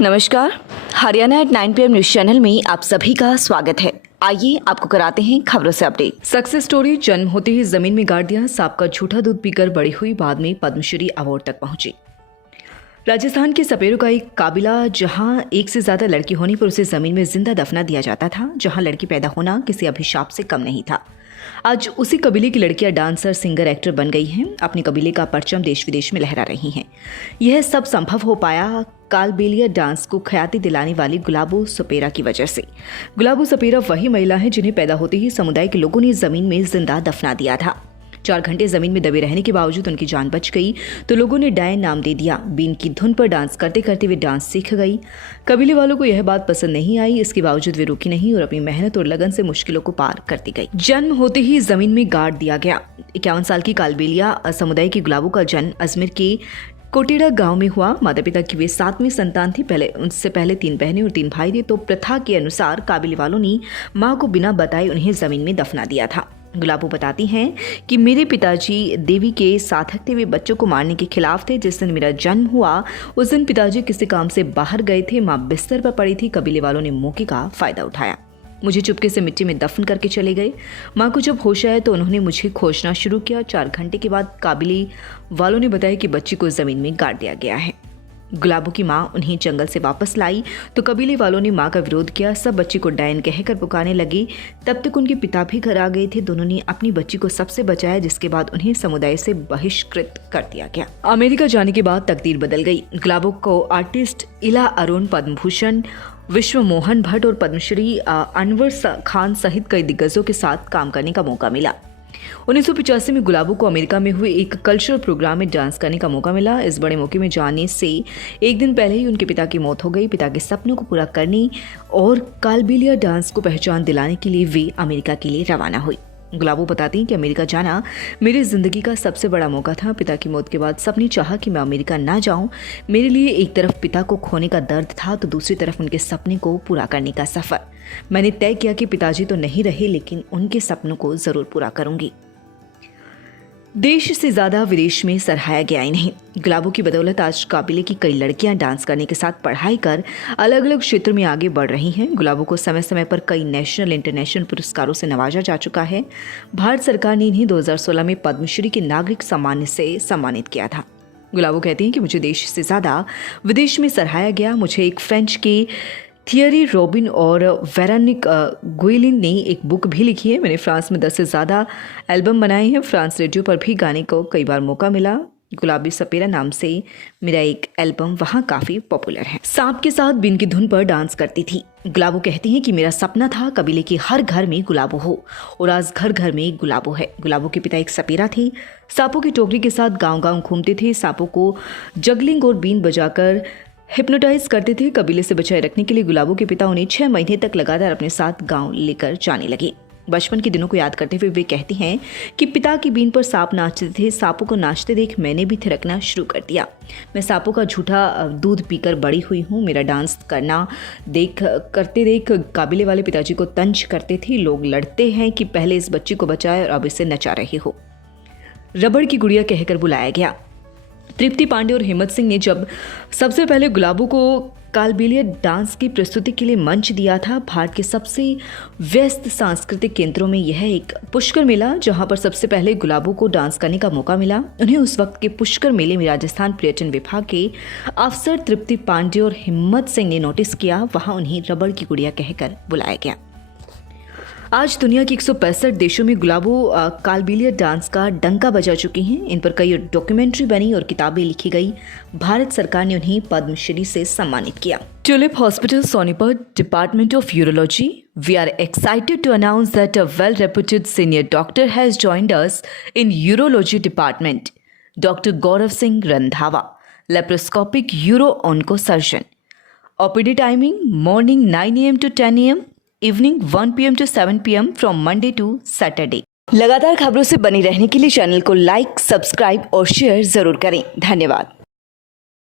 नमस्कार, Haryana at 9 PM news channel में आप सभी का स्वागत है। आइए आपको कराते हैं खबरों से अपडेट। Success story. जन्म होते ही जमीन में गाड़ दिया सांप का झूठा दूध पीकर बड़ी हुई, बाद में पद्मश्री अवार्ड तक पहुंची। राजस्थान के सपेरों का एक काबिला, जहां एक से ज्यादा लड़की होने पर उसे जमीन में जिंदा दफना दिया जाता था, जहां लड़की पैदा होना किसी अभिशाप से कम नहीं था। आज उसी कबीले की लड़कियां डांसर, सिंगर, एक्टर बन गई हैं। अपने कबीले का परचम देश विदेश में लहरा रही हैं। यह सब संभव हो पाया कालबेलिया डांस को ख्याति दिलाने वाली गुलाबो सपेरा की वजह से। गुलाबो सपेरा वही महिला है जिन्हें पैदा होते ही समुदाय के लोगों ने जमीन में जिंदा दफना दिया था। 4 घंटे जमीन में दबे रहने के बावजूद उनकी जान बच गई तो लोगों ने डायन नाम दे दिया। बीन की धुन पर डांस करते करते वे डांस सीख गई। कबीले वालों को यह बात पसंद नहीं आई, इसके बावजूद वे रुकी नहीं और अपनी मेहनत और लगन से मुश्किलों को पार करती गई। जन्म होते ही जमीन में गाड़ दिया गया। 51 साल की कालबेलिया समुदाय की गुलाबो का जन्म अजमेर के कोटेड़ा गांव में हुआ। माता पिता की वे 7वीं संतान थी। उनसे पहले 3 बहनें और 3 भाई थे। तो प्रथा के अनुसार काबिले वालों ने मां को बिना बताए उन्हें जमीन में दफना दिया था। गुलाबो बताती हैं कि मेरे पिताजी देवी के साधक थे। वे बच्चों को मारने के खिलाफ थे। जिस दिन मेरा जन्म हुआ उस दिन पिताजी किसी काम से बाहर गए थे। मां बिस्तर पर पड़ी थी। कबीले वालों ने मौके का फायदा उठाया, मुझे चुपके से मिट्टी में दफन करके चले गए। मां को जब होश आया तो उन्होंने मुझे खोजना शुरू किया। 4 घंटे के बाद काबिले वालों ने बताया कि बच्ची को जमीन में गाड़ दिया गया है। गुलाबो की मां उन्हें जंगल से वापस लाई तो कबीले वालों ने मां का विरोध किया। सब बच्ची को डायन कहकर पुकारने लगे। तब तक उनके पिता भी घर आ गए थे। दोनों ने अपनी बच्ची को सबसे बचाया, जिसके बाद उन्हें समुदाय से बहिष्कृत कर दिया गया। अमेरिका जाने के बाद तकदीर बदल गई। गुलाबो को आर्टिस्ट इला अरुण, पद्म भूषण विश्व मोहन भट्ट और पद्मश्री अनवर खान सहित कई दिग्गजों के साथ काम करने का मौका मिला। 1985 में गुलाबो को अमेरिका में हुए एक कल्चरल प्रोग्राम में डांस करने का मौका मिला। इस बड़े मौके में जाने से एक दिन पहले ही उनके पिता की मौत हो गई। पिता के सपनों को पूरा करने और कालबेलिया डांस को पहचान दिलाने के लिए वे अमेरिका के लिए रवाना हुई। गुलाबो बताती हैं कि अमेरिका जाना मेरी जिंदगी का सबसे बड़ा मौका था। पिता की मौत के बाद सबने चाहा कि मैं अमेरिका ना जाऊं। मेरे लिए एक तरफ पिता को खोने का दर्द था तो दूसरी तरफ उनके सपने को पूरा करने का सफर। मैंने तय किया कि पिताजी तो नहीं रहे लेकिन उनके सपनों को जरूर पूरा करूंगी। देश से ज्यादा विदेश में सराहाया गया ही नहीं। गुलाबो की बदौलत आज काबिले की कई लड़कियां डांस करने के साथ पढ़ाई कर अलग अलग क्षेत्र में आगे बढ़ रही हैं। गुलाबो को समय समय पर कई नेशनल इंटरनेशनल पुरस्कारों से नवाजा जा चुका है। भारत सरकार ने इन्हें 2016 में पद्मश्री के नागरिक सम्मान से सम्मानित किया था। गुलाबो कहती हैं कि मुझे देश से ज्यादा विदेश में सराहाया गया। मुझे एक फ्रेंच के थियरी रॉबिन और वेरोनिक गुइलिन ने एक बुक भी लिखी है। मैंने फ्रांस में 10 से ज़्यादा एल्बम बनाए हैं। फ्रांस रेडियो पर भी गाने को कई बार मौका मिला। गुलाबी सपेरा नाम से मेरा एक एल्बम वहाँ काफ़ी पॉपुलर है। सांप के साथ बीन की धुन पर डांस करती थी। गुलाबो कहती हैं कि मेरा सपना था कबीले के हर घर में गुलाबो हो और आज घर घर में गुलाबो है। गुलाबो के पिता एक सपेरा थे। सांपों की टोकरी के साथ गाँव गाँव घूमते थे। सांपों को जगलिंग और बीन बजाकर हिप्नोटाइज करते थे। कबीले से बचाए रखने के लिए गुलाबो के पिता उन्हें 6 महीने तक लगातार अपने साथ गांव लेकर जाने लगे। बचपन के दिनों को याद करते हुए वे कहती हैं कि पिता की बीन पर सांप नाचते थे। सांपों को नाचते देख मैंने भी थिरकना शुरू कर दिया। मैं सांपों का झूठा दूध पीकर बड़ी हुई हूँ। मेरा डांस करते देख काबिले वाले पिताजी को तंज करते थे। लोग लड़ते हैं कि पहले इस बच्ची को बचाए और अब इसे नचा रही हो। रबड़ की गुड़िया कहकर बुलाया गया। तृप्ति पांडे और हिम्मत सिंह ने जब सबसे पहले गुलाबो को कालबेलिया डांस की प्रस्तुति के लिए मंच दिया था। भारत के सबसे व्यस्त सांस्कृतिक केंद्रों में यह एक पुष्कर मेला, जहां पर सबसे पहले गुलाबो को डांस करने का मौका मिला। उन्हें उस वक्त के पुष्कर मेले में राजस्थान पर्यटन विभाग के अफसर तृप्ति पांडे और हिम्मत सिंह ने नोटिस किया। वहां उन्हें रबड़ की गुड़िया कहकर बुलाया गया। आज दुनिया के 165 देशों में गुलाबो कालबेलिया डांस का डंका बजा चुकी हैं। इन पर कई डॉक्यूमेंट्री बनी और किताबें लिखी गई। भारत सरकार ने उन्हें पद्मश्री से सम्मानित किया। Tulip hospital Sonipat, department of urology. We are excited to announce that a well-reputed senior doctor has joined us in urology department, Dr. Gaurav Singh Randhawa, laparoscopic uro-onco surgeon. OPD timing morning 9 AM to 10 AM. Evening 1 PM to 7 PM from Monday to Saturday. लगातार खबरों से बनी रहने के लिए channel को like, subscribe और share जरूर करें। धन्यवाद।